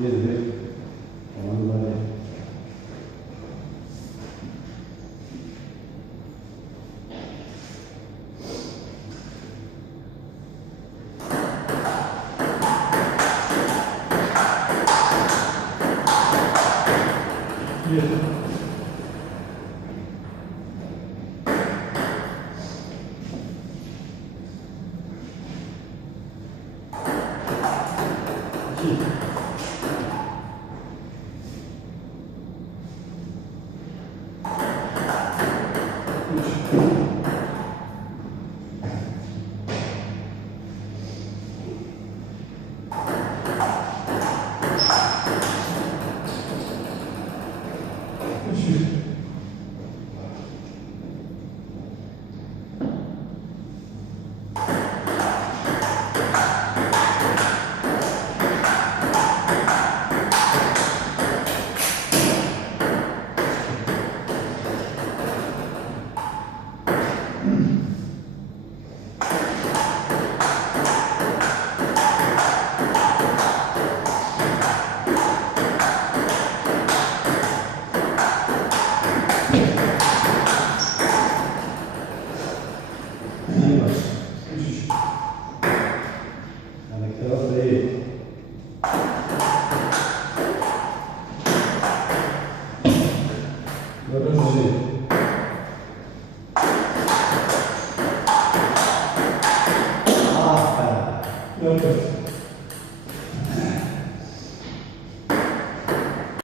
Bir bir. Aman böyle. Bir. Mm-hmm. Lucas.